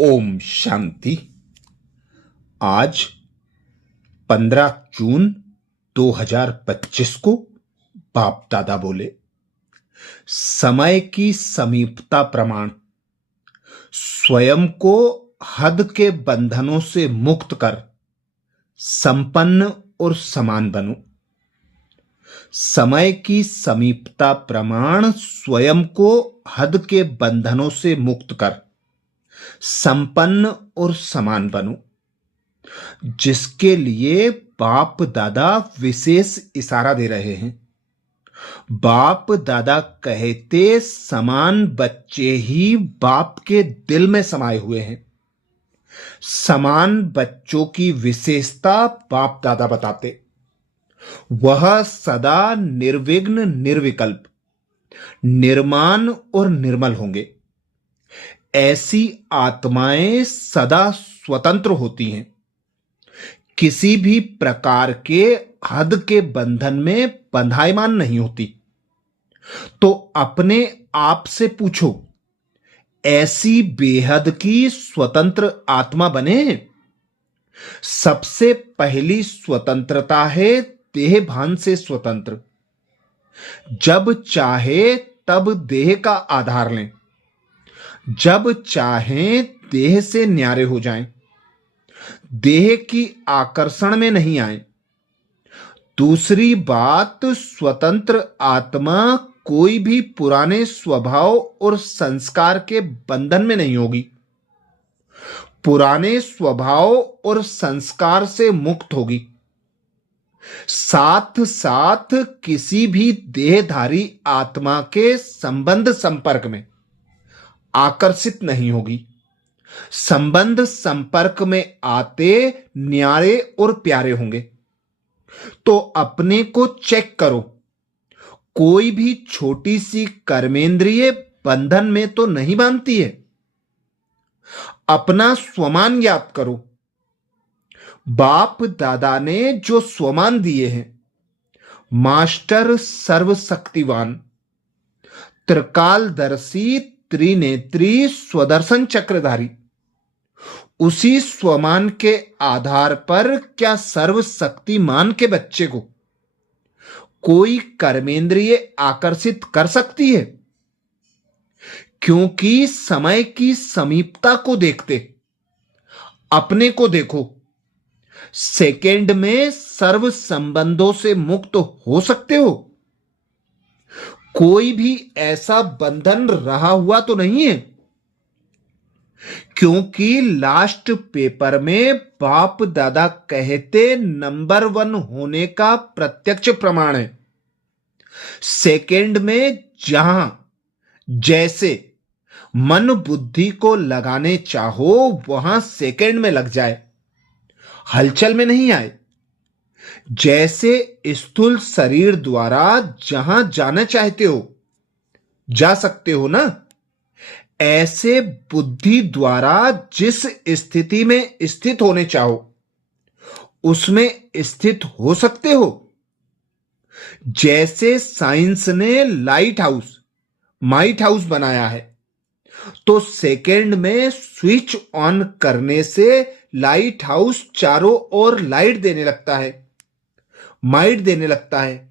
ओम शांति। आज 15 जून 2025 को बाप दादा बोले, समय की समीपता प्रमाण स्वयं को हद के बंधनों से मुक्त कर संपन्न और समान बनो। समय की समीपता प्रमाण स्वयं को हद के बंधनों से मुक्त कर संपन्न और समान बनो, जिसके लिए बाप दादा विशेष इशारा दे रहे हैं। बाप दादा कहते समान बच्चे ही बाप के दिल में समाये हुए हैं। समान बच्चों की विशेषता बाप दादा बताते, वह सदा निर्विघ्न निर्विकल्प निर्माण और निर्मल होंगे। ऐसी आत्माएं सदा स्वतंत्र होती हैं, किसी भी प्रकार के हद के बंधन में बंधायमान नहीं होती। तो अपने आप से पूछो, ऐसी बेहद की स्वतंत्र आत्मा बने? सबसे पहली स्वतंत्रता है देह भान से स्वतंत्र। जब चाहे तब देह का आधार लें, जब चाहें देह से न्यारे हो जाएं, देह की आकर्षण में नहीं आए। दूसरी बात, स्वतंत्र आत्मा कोई भी पुराने स्वभाव और संस्कार के बंधन में नहीं होगी। पुराने स्वभाव और संस्कार से मुक्त होगी। साथ साथ किसी भी देहधारी आत्मा के संबंध संपर्क में आकर्षित नहीं होगी। संबंध संपर्क में आते न्यारे और प्यारे होंगे। तो अपने को चेक करो, कोई भी छोटी सी कर्मेंद्रिय बंधन में तो नहीं बांधती है। अपना स्वमान याद करो। बाप दादा ने जो स्वमान दिए हैं, मास्टर सर्वशक्तिवान, त्रिकालदर्शी, त्रिनेत्री, स्वदर्शन चक्रधारी, उसी स्वमान के आधार पर क्या सर्वशक्तिमान के बच्चे को कोई कर्मेंद्रिय आकर्षित कर सकती है? क्योंकि समय की समीपता को देखते अपने को देखो, सेकेंड में सर्व संबंधों से मुक्त हो सकते हो। कोई भी ऐसा बंधन रहा हुआ तो नहीं है, क्योंकि लास्ट पेपर में बाप दादा कहते नंबर 1 होने का प्रत्यक्ष प्रमाण है। सेकेंड में जहां जैसे मन बुद्धि को लगाने चाहो वहां सेकेंड में लग जाए, हलचल में नहीं आए। जैसे स्थूल शरीर द्वारा जहां जाना चाहते हो जा सकते हो ना, ऐसे बुद्धि द्वारा जिस स्थिति में स्थित होने चाहो उसमें स्थित हो सकते हो। जैसे साइंस ने लाइट हाउस माइट हाउस बनाया है, तो सेकेंड में स्विच ऑन करने से लाइट हाउस चारों ओर लाइट देने लगता है, माइट देने लगता है।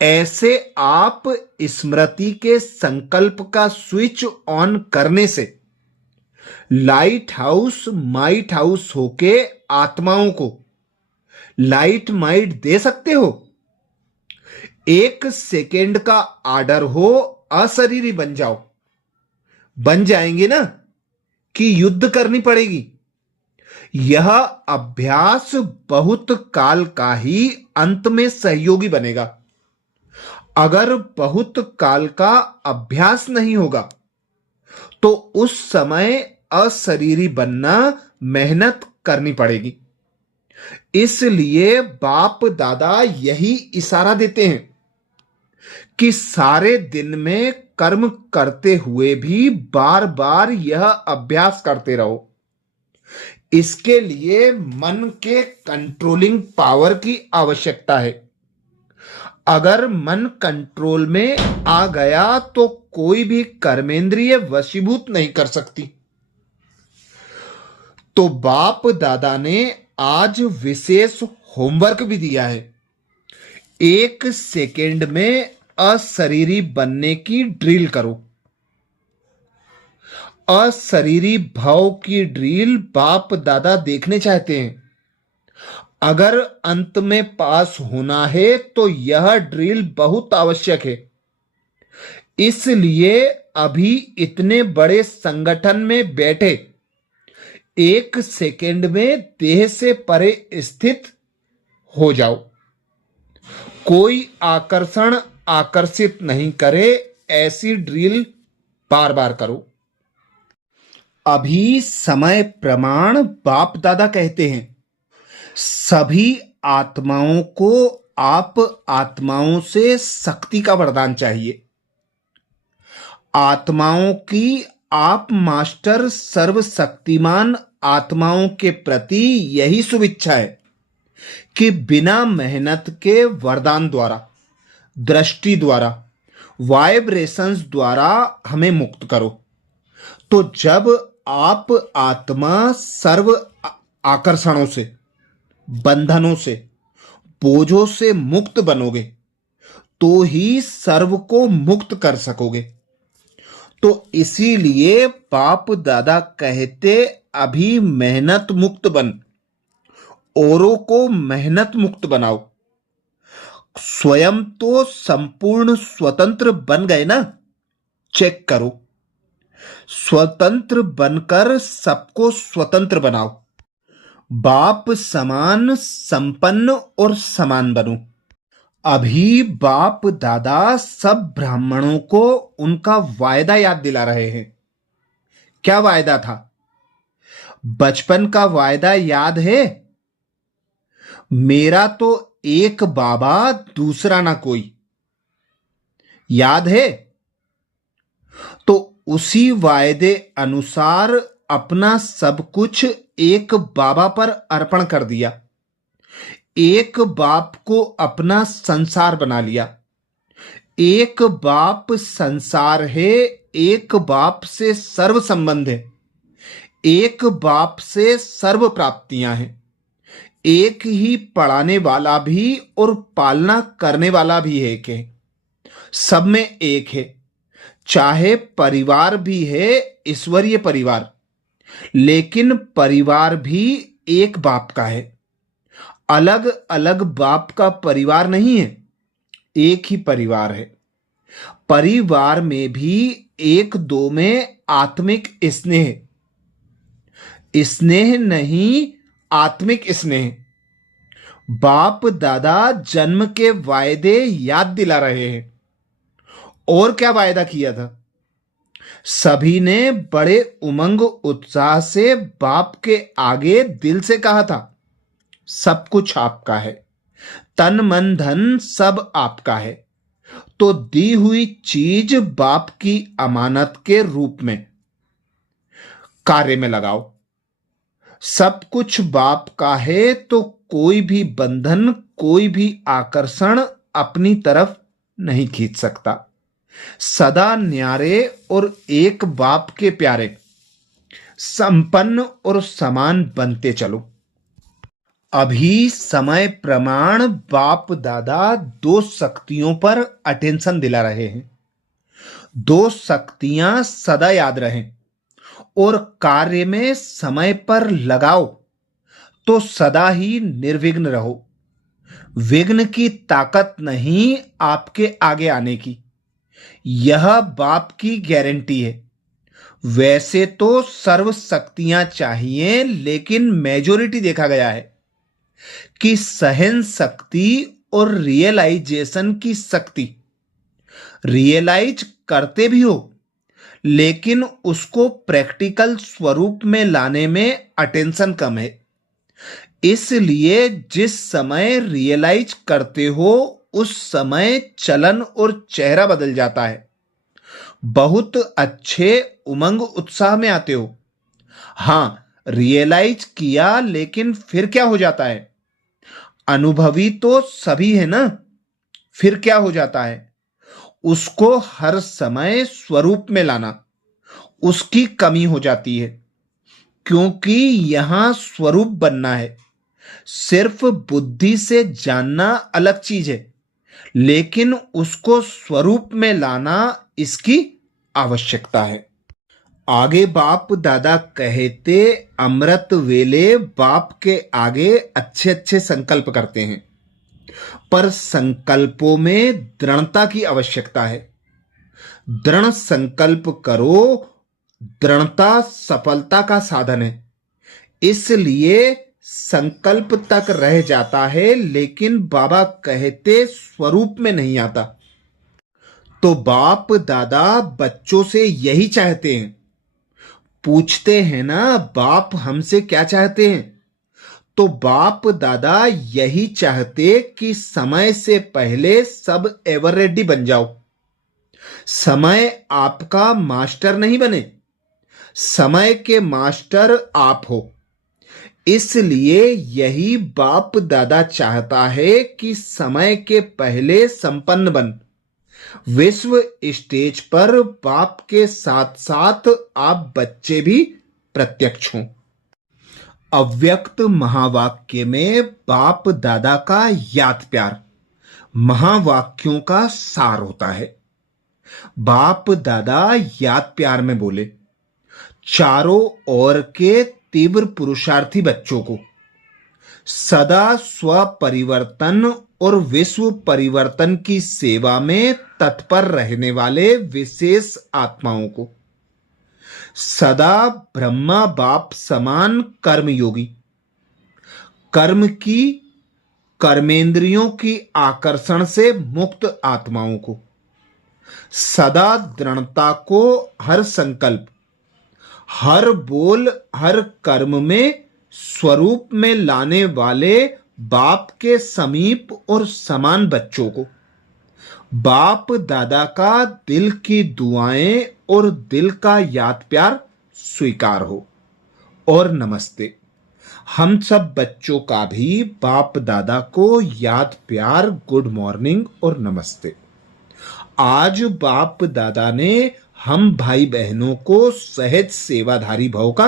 ऐसे आप स्मृति के संकल्प का स्विच ऑन करने से लाइट हाउस माइट हाउस होके आत्माओं को लाइट माइट दे सकते हो। 1 सेकेंड का आर्डर हो, अशरीरी बन जाओ, बन जाएंगे ना कि युद्ध करनी पड़ेगी। यह अभ्यास बहुत काल का ही अंत में सहयोगी बनेगा। अगर बहुत काल का अभ्यास नहीं होगा तो उस समय अशरीरी बनना मेहनत करनी पड़ेगी। इसलिए बाप दादा यही इशारा देते हैं कि सारे दिन में कर्म करते हुए भी बार बार यह अभ्यास करते रहो। इसके लिए मन के कंट्रोलिंग पावर की आवश्यकता है। अगर मन कंट्रोल में आ गया तो कोई भी कर्मेंद्रिय वशीभूत नहीं कर सकती। तो बाप दादा ने आज विशेष होमवर्क भी दिया है। 1 सेकेंड में अशरीरी बनने की ड्रिल करो। अशरीरी भाव की ड्रिल बाप दादा देखने चाहते हैं। अगर अंत में पास होना है तो यह ड्रिल बहुत आवश्यक है। इसलिए अभी इतने बड़े संगठन में बैठे 1 सेकेंड में देह से परे स्थित हो जाओ। कोई आकर्षण आकर्षित नहीं करे, ऐसी ड्रिल बार बार करो। अभी समय प्रमाण बाप दादा कहते हैं, सभी आत्माओं को आप आत्माओं से शक्ति का वरदान चाहिए। आत्माओं की आप मास्टर सर्वशक्तिमान आत्माओं के प्रति यही शुभेच्छा है कि बिना मेहनत के वरदान द्वारा, दृष्टि द्वारा, वाइब्रेशंस द्वारा हमें मुक्त करो। तो जब आप आत्मा सर्व आकर्षणों से, बंधनों से, बोझों से मुक्त बनोगे तो ही सर्व को मुक्त कर सकोगे। तो इसीलिए बाप दादा कहते, अभी मेहनत मुक्त बन, औरों को मेहनत मुक्त बनाओ। स्वयं तो संपूर्ण स्वतंत्र बन गए ना, चेक करो। स्वतंत्र बनकर सबको स्वतंत्र बनाओ। बाप समान संपन्न और समान बनो। अभी बाप दादा सब ब्राह्मणों को उनका वायदा याद दिला रहे हैं। क्या वायदा था? बचपन का वायदा याद है? मेरा तो एक बाबा, दूसरा ना कोई। याद है? तो उसी वायदे अनुसार अपना सब कुछ एक बाबा पर अर्पण कर दिया। एक बाप को अपना संसार बना लिया। एक बाप संसार है, एक बाप से सर्व संबंध है, एक बाप से सर्व प्राप्तियां हैं। एक ही पढ़ाने वाला भी और पालना करने वाला भी एक है। सब में एक है। चाहे परिवार भी है, ईश्वरीय परिवार, लेकिन परिवार भी एक बाप का है। अलग अलग बाप का परिवार नहीं है, एक ही परिवार है। परिवार में भी एक दो में आत्मिक स्नेह, स्नेह नहीं आत्मिक स्नेह। बाप दादा जन्म के वायदे याद दिला रहे हैं। और क्या वायदा किया था? सभी ने बड़े उमंग उत्साह से बाप के आगे दिल से कहा था, सब कुछ आपका है, तन मन धन सब आपका है। तो दी हुई चीज बाप की अमानत के रूप में कार्य में लगाओ। सब कुछ बाप का है तो कोई भी बंधन, कोई भी आकर्षण अपनी तरफ नहीं खींच सकता। सदा न्यारे और एक बाप के प्यारे, संपन्न और समान बनते चलो। अभी समय प्रमाण बाप दादा दो शक्तियों पर अटेंशन दिला रहे हैं। दो शक्तियां सदा याद रहें और कार्य में समय पर लगाओ तो सदा ही निर्विघ्न रहो। विघ्न की ताकत नहीं आपके आगे आने की, यह बाप की गारंटी है। वैसे तो सर्व शक्तियां चाहिए, लेकिन मेजॉरिटी देखा गया है कि सहन शक्ति और रियलाइजेशन की शक्ति, रियलाइज करते भी हो लेकिन उसको प्रैक्टिकल स्वरूप में लाने में अटेंशन कम है। इसलिए जिस समय रियलाइज करते हो उस समय चलन और चेहरा बदल जाता है। बहुत अच्छे उमंग उत्साह में आते हो। हां, रियलाइज किया, लेकिन फिर क्या हो जाता है? अनुभवी तो सभी है ना, फिर क्या हो जाता है? उसको हर समय स्वरूप में लाना, उसकी कमी हो जाती है। क्योंकि यहां स्वरूप बनना है। सिर्फ बुद्धि से जानना अलग चीज है, लेकिन उसको स्वरूप में लाना इसकी आवश्यकता है। आगे बाप दादा कहते, अमृत वेले बाप के आगे अच्छे अच्छे संकल्प करते हैं, पर संकल्पों में दृढ़ता की आवश्यकता है। दृढ़ संकल्प करो। दृढ़ता सफलता का साधन है, इसलिए संकल्प तक रह जाता है, लेकिन बाबा कहते स्वरूप में नहीं आता। तो बाप दादा बच्चों से यही चाहते हैं। पूछते हैं ना, बाप हमसे क्या चाहते हैं? तो बाप दादा यही चाहते कि समय से पहले सब एवर रेडी बन जाओ। समय आपका मास्टर नहीं बने, समय के मास्टर आप हो। इसलिए यही बाप दादा चाहता है कि समय के पहले संपन्न बन। विश्व स्टेज पर बाप के साथ साथ आप बच्चे भी प्रत्यक्ष हों। अव्यक्त महावाक्य में बाप दादा का याद प्यार महावाक्यों का सार होता है। बाप दादा याद प्यार में बोले, चारों ओर के तीव्र पुरुषार्थी बच्चों को सदा स्व परिवर्तन और विश्व परिवर्तन की सेवा में तत्पर रहने वाले विशेष आत्माओं को, सदा ब्रह्मा बाप समान कर्मयोगी, कर्म की कर्मेंद्रियों की आकर्षण से मुक्त आत्माओं को, सदा दृढ़ता को हर संकल्प, हर बोल, हर कर्म में स्वरूप में लाने वाले बाप के समीप और समान बच्चों को, बाप दादा का दिल की दुआएं और दिल का याद प्यार स्वीकार हो। और नमस्ते। हम सब बच्चों का भी बाप दादा को याद प्यार, गुड मॉर्निंग और नमस्ते। आज बाप दादा ने हम भाई बहनों को सहज सेवाधारी भाव का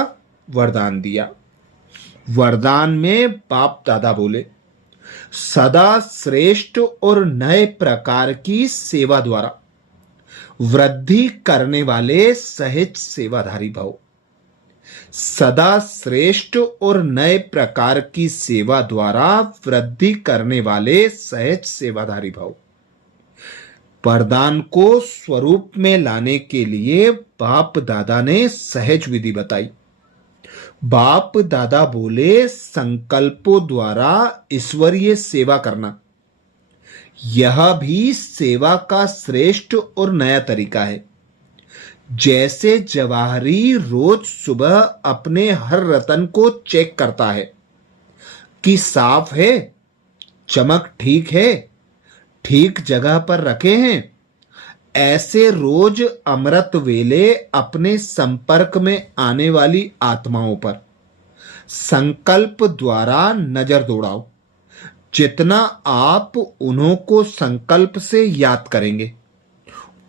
वरदान दिया। वरदान में बाप दादा बोले, सदा श्रेष्ठ और नए प्रकार की सेवा द्वारा वृद्धि करने वाले सहज सेवाधारी भाव। सदा श्रेष्ठ और नए प्रकार की सेवा द्वारा वृद्धि करने वाले सहज सेवाधारी भाव। वरदान को स्वरूप में लाने के लिए बाप दादा ने सहज विधि बताई। बाप दादा बोले, संकल्पों द्वारा ईश्वरीय सेवा करना यह भी सेवा का श्रेष्ठ और नया तरीका है। जैसे जवाहरी रोज सुबह अपने हर रतन को चेक करता है कि साफ है, चमक ठीक है, ठीक जगह पर रखे हैं, ऐसे रोज अमृत वेले अपने संपर्क में आने वाली आत्माओं पर संकल्प द्वारा नजर दौड़ाओ। जितना आप उन्हों को संकल्प से याद करेंगे,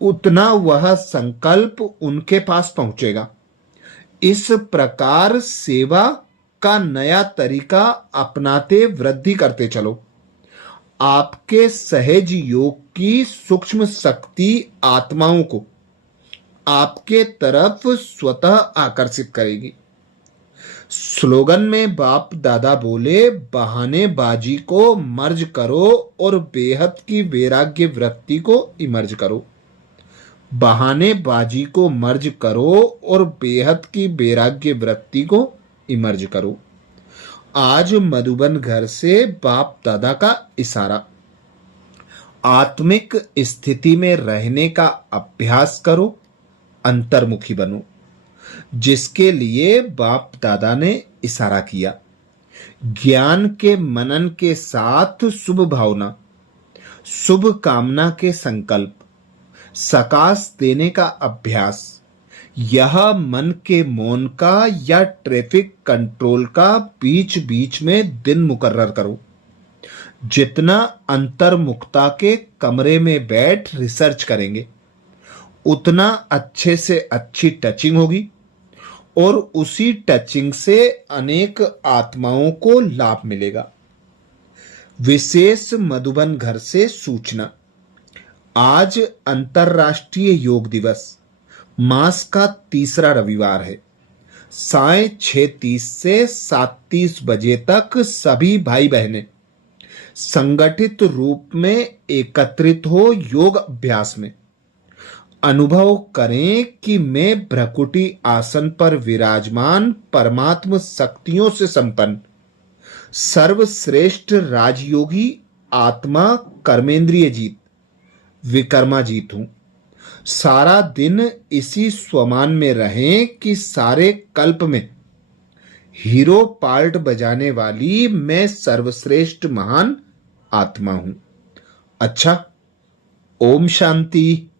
उतना वह संकल्प उनके पास पहुंचेगा। इस प्रकार सेवा का नया तरीका अपनाते वृद्धि करते चलो। आपके सहज योग की सूक्ष्म शक्ति आत्माओं को आपके तरफ स्वतः आकर्षित करेगी। स्लोगन में बाप दादा बोले, बहानेबाजी को मर्ज करो और बेहद की वैराग्य वृत्ति को इमर्ज करो। बहानेबाजी को मर्ज करो और बेहद की वैराग्य वृत्ति को इमर्ज करो। आज मधुबन घर से बाप दादा का इशारा। आत्मिक स्थिति में रहने का अभ्यास करो, अंतर्मुखी बनो, जिसके लिए बाप दादा ने इशारा किया। ज्ञान के मनन के साथ शुभ भावना, शुभ कामना के संकल्प, सकाश देने का अभ्यास, यह मन के मौन का या ट्रैफिक कंट्रोल का बीच बीच में दिन मुकर्रर करो। जितना अंतर्मुखता के कमरे में बैठ रिसर्च करेंगे, उतना अच्छे से अच्छी टचिंग होगी और उसी टचिंग से अनेक आत्माओं को लाभ मिलेगा। विशेष मधुबन घर से सूचना। आज अंतर्राष्ट्रीय योग दिवस, मास का तीसरा रविवार है। साय 6:30 से 7:30 बजे तक सभी भाई बहनें संगठित रूप में एकत्रित हो योग अभ्यास में। अनुभव करें कि मैं भ्रकुटी आसन पर विराजमान परमात्म शक्तियों से संपन्न सर्वश्रेष्ठ राजयोगी आत्मा कर्मेंद्रिय जीत विकर्मा जीत हूं। सारा दिन इसी स्वमान में रहें कि सारे कल्प में हीरो पार्ट बजाने वाली मैं सर्वश्रेष्ठ महान आत्मा हूं। अच्छा, ओम शांति।